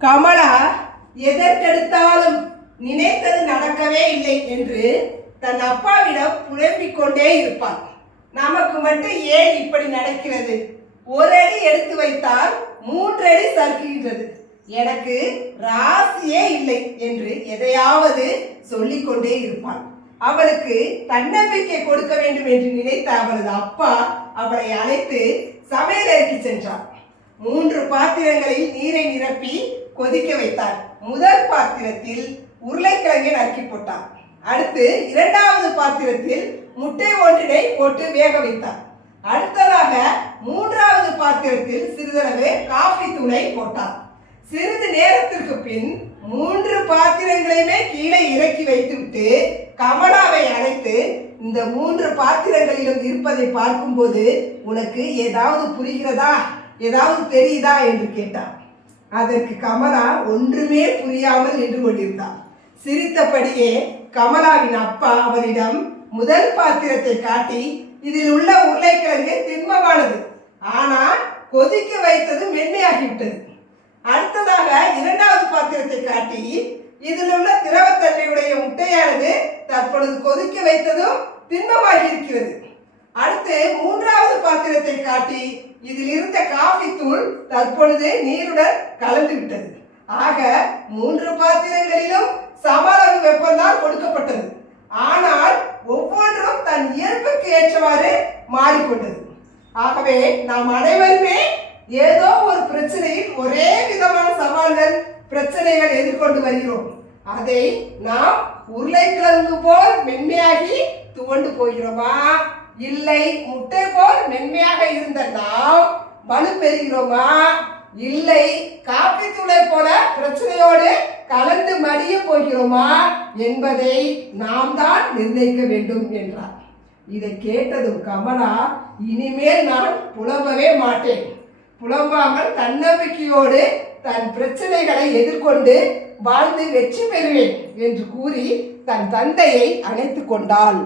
கமலா எதற்கெடுத்தாலும் நினைத்தது நடக்கவே இல்லை என்று தன் அப்பாவிடம் புலம்பிக் கொண்டே இருப்பாள். நமக்கு மட்டும் ஏன் இப்படி நடக்கிறது? ஒரு அடி எடுத்து வைத்தால் 3 அடி சறுக்குகின்றது. எனக்கு ராசியே இல்லை என்று எதையாவது சொல்லிக் கொண்டே இருப்பாள். அவளுக்கு தன்னம்பிக்கை கொடுக்க வேண்டும் என்று நினைத்த அவளது அப்பா அவளை அழைத்து சமையலறைக்கு சென்றார். 3 பாத்திரங்களில் நீரை நிரப்பி கொதிக்க வைத்தார். முதல் பாத்திரத்தில் உருளைக்கிழங்கை நறுக்கி போட்டார். அடுத்து 2வது பாத்திரத்தில் முட்டை ஒன்றினை போட்டு வேக வைத்தார். அடுத்ததாக 3வது பாத்திரத்தில் சிறிதளவு காஃபி தூளை போட்டார். சிறிது நேரத்திற்கு பின் 3 பாத்திரங்களையுமே கீழே இறக்கி வைத்துவிட்டு கமலாவை அழைத்து, இந்த 3 பாத்திரங்களிலும் இருப்பதை பார்க்கும்போது உனக்கு ஏதாவது புரிகிறதா, ஏதாவது தெரியுதா என்று கேட்டார். அதற்கு கமலா ஒன்றுமே புரியாமல் நின்று கொண்டிருந்தார். சிரித்தபடியே கமலாவின் அப்பா அவரிடம் முதல் பாத்திரத்தை காட்டி, இதில் உள்ள உருளைக்கிழங்கு திண்மமானது, ஆனால் கொதிக்க வைத்தது மென்மையாகிவிட்டது. அடுத்ததாக 2வது பாத்திரத்தை காட்டி, இதில் உள்ள திரவத்தன்மையுடைய முட்டையானது தற்பொழுது கொதிக்க வைத்ததும் திண்மமாகி இருக்கிறது. அடுத்து 3வது பாத்திரத்தை காட்டி, இதில் இருந்த காஃபி தூள் தற்பொழுது நீருடன் கலந்து விட்டது. ஆக 3 பாத்திரங்களிலும் சம அளவு வெப்பம்தான் கொடுக்கப்பட்டது. ஆனால் ஒவ்வொன்றும் தன் இயல்புக்கு ஏற்றவாறு மாறிக்கொண்டது. ஆகவே நாம் அனைவருமே ஏதோ ஒரு பிரச்சனையில் ஒரே விதமான சவால்கள், பிரச்சனைகள் எதிர்கொண்டு வருகிறோம். அதை நாம் உருளைக்கிழங்கு போல் மென்மையாகி துவண்டு போகிறோமா, இல்லை முட்டை போல் மென்மையாக இருந்த நாம் வலு பெறுகிறோமா, இல்லை காப்பி தூளை போல பிரச்சனையோடு கலந்து மடிய போகிறோமா என்பதை நாம் தான் நிர்ணயிக்க வேண்டும் என்றார். இதை கேட்டதும் கமலா, இனிமேல் நான் புலம்பவே மாட்டேன், புலம்பாமல் தன்னம்பிக்கையோடு தன் பிரச்சனைகளை எதிர்கொண்டு வாழ்ந்து வெற்றி பெறுவேன் என்று கூறி தன் தந்தையை அணைத்து கொண்டாள்.